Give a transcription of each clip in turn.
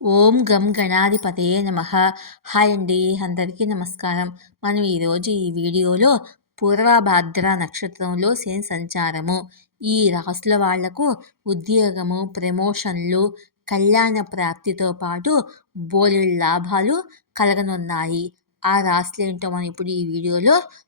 ఓం గం గణాధిపతయే నమ. హాయ్ అండి అందరికీ నమస్కారం. మనం ఈరోజు ఈ వీడియోలో పూర్వభాద్ర నక్షత్రంలో శని సంచారము. ఈ రాసుల వాళ్ళకు ఉద్యోగము ప్రమోషన్లు కళ్యాణ ప్రాప్తితో పాటు బోలెడు లాభాలు కలగనున్నాయి. ఆ రాశులు ఏంటో మనం ఇప్పుడు ఈ వీడియోలో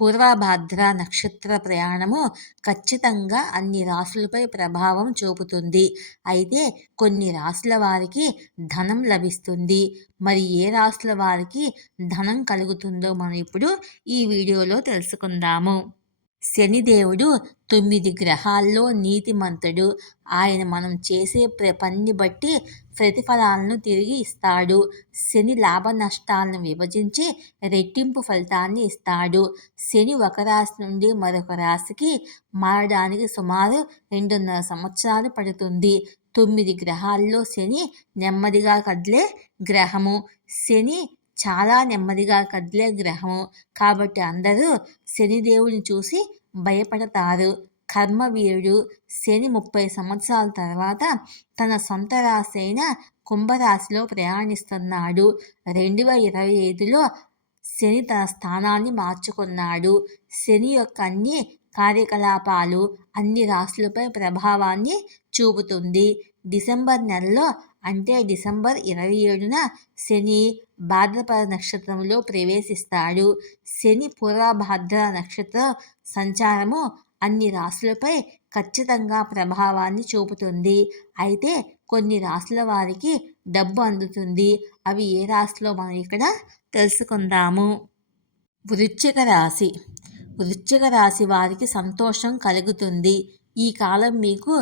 పూర్వభాద్ర నక్షత్ర ప్రయాణము ఖచ్చితంగా అన్ని రాసులపై ప్రభావం చూపుతుంది. అయితే కొన్ని రాసుల వారికి ధనం లభిస్తుంది. మరి ఏ రాసుల వారికి ధనం కలుగుతుందో మనం ఇప్పుడు ఈ వీడియోలో తెలుసుకుందాము. శనిదేవుడు తొమ్మిది గ్రహాల్లో నీతిమంతుడు. ఆయన మనం చేసే పని బట్టి ప్రతిఫలాలను తిరిగి ఇస్తాడు. శని లాభ నష్టాలను విభజించి రెట్టింపు ఫలితాన్ని ఇస్తాడు. శని ఒక రాశి నుండి మరొక రాశికి మారడానికి సుమారు రెండున్నర సంవత్సరాలు పడుతుంది. తొమ్మిది గ్రహాల్లో శని నెమ్మదిగా కదిలే గ్రహము. శని చాలా నెమ్మదిగా కదిలే గ్రహము. కాబట్టి అందరూ శనిదేవుని చూసి భయపడతారు. కర్మవీరుడు శని ముప్పై సంవత్సరాల తర్వాత తన సొంత రాశి అయిన కుంభరాశిలో ప్రయాణిస్తున్నాడు. రెండు వేల ఇరవై ఐదులో శని తన స్థానాన్ని మార్చుకున్నాడు. శని యొక్క అన్ని కార్యకలాపాలు అన్ని రాశులపై ప్రభావాన్ని చూపుతుంది. డిసెంబర్ నెలలో అంటే డిసెంబర్ ఇరవై ఏడున శని భాద్రపద నక్షత్రంలో ప్రవేశిస్తాడు. శని పురాభాద్ర నక్షత్ర సంచారము అన్ని రాశులపై ఖచ్చితంగా ప్రభావాన్ని చూపుతుంది. అయితే కొన్ని రాశుల వారికి డబ్బు అందుతుంది. అవి ఏ రాశిలో మనం ఇక్కడ తెలుసుకుందాము. వృశ్చిక రాశి. వృశ్చిక రాశి వారికి సంతోషం కలుగుతుంది. ఈ కాలం మీకు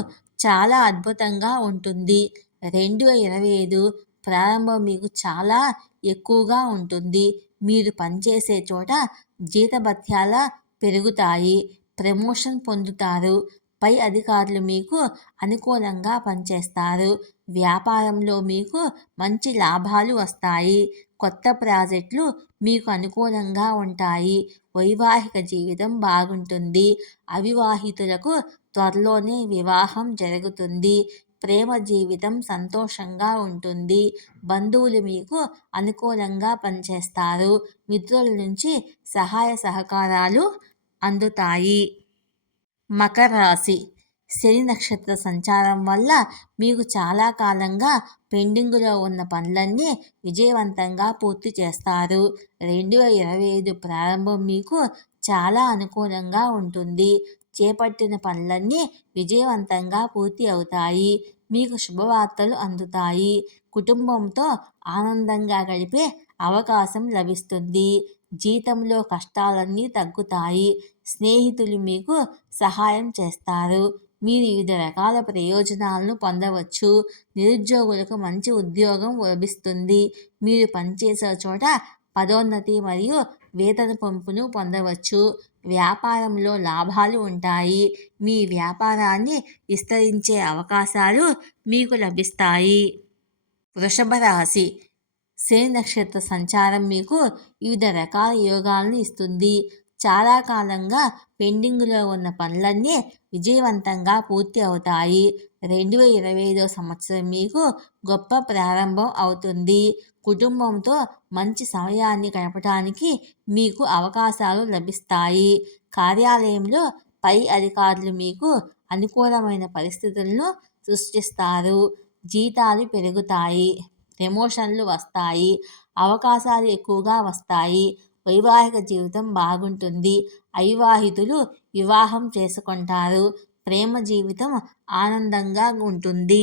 చాలా అద్భుతంగా ఉంటుంది. రెండు ఇరవై ఐదు ప్రారంభం మీకు చాలా ఎక్కువగా ఉంటుంది. మీరు పనిచేసే చోట జీతభత్యాల పెరుగుతాయి. ప్రమోషన్ పొందుతారు. పై అధికారులు మీకు అనుకూలంగా పనిచేస్తారు. వ్యాపారంలో మీకు మంచి లాభాలు వస్తాయి. కొత్త ప్రాజెక్టులు మీకు అనుకూలంగా ఉంటాయి. వైవాహిక జీవితం బాగుంటుంది. అవివాహితులకు త్వరలోనే వివాహం జరుగుతుంది. ప్రేమ జీవితం సంతోషంగా ఉంటుంది. బంధువులు మీకు అనుకూలంగా పనిచేస్తారు. మిత్రుల నుంచి సహాయ సహకారాలు అందుతాయి. మకర రాశి. శని నక్షత్ర సంచారం వల్ల మీకు చాలా కాలంగా పెండింగ్లో ఉన్న పనులన్నీ విజయవంతంగా పూర్తి చేస్తారు. రెండు వేల ఇరవై ఐదు ప్రారంభం మీకు చాలా అనుకూలంగా ఉంటుంది. చేపట్టిన పనులన్నీ విజయవంతంగా పూర్తి అవుతాయి. మీకు శుభవార్తలు అందుతాయి. కుటుంబంతో ఆనందంగా గడిపే అవకాశం లభిస్తుంది. జీతంలో కష్టాలన్నీ తగ్గుతాయి. స్నేహితులు మీకు సహాయం చేస్తారు. మీరు వివిధ రకాల ప్రయోజనాలను పొందవచ్చు. నిరుద్యోగులకు మంచి ఉద్యోగం లభిస్తుంది. మీరు పనిచేసే చోట పదోన్నతి మరియు వేతన పంపును పొందవచ్చు. వ్యాపారంలో లాభాలు ఉంటాయి. మీ వ్యాపారాన్ని విస్తరించే అవకాశాలు మీకు లభిస్తాయి. వృషభ రాశి. శని నక్షత్ర సంచారం మీకు వివిధ రకాల యోగాలను ఇస్తుంది. చాలా కాలంగా పెండింగ్లో ఉన్న పనులన్నీ విజయవంతంగా పూర్తి అవుతాయి. రెండు వేల ఇరవై ఐదో సంవత్సరం మీకు గొప్ప ప్రారంభం అవుతుంది. కుటుంబంతో మంచి సమయాన్ని గడపడానికి మీకు అవకాశాలు లభిస్తాయి. కార్యాలయంలో పై అధికారులు మీకు అనుకూలమైన పరిస్థితులను సృష్టిస్తారు. జీతాలు పెరుగుతాయి. ప్రమోషన్లు వస్తాయి. అవకాశాలు ఎక్కువగా వస్తాయి. వైవాహిక జీవితం బాగుంటుంది. అవివాహితులు వివాహం చేసుకుంటారు. ప్రేమ జీవితం ఆనందంగా ఉంటుంది.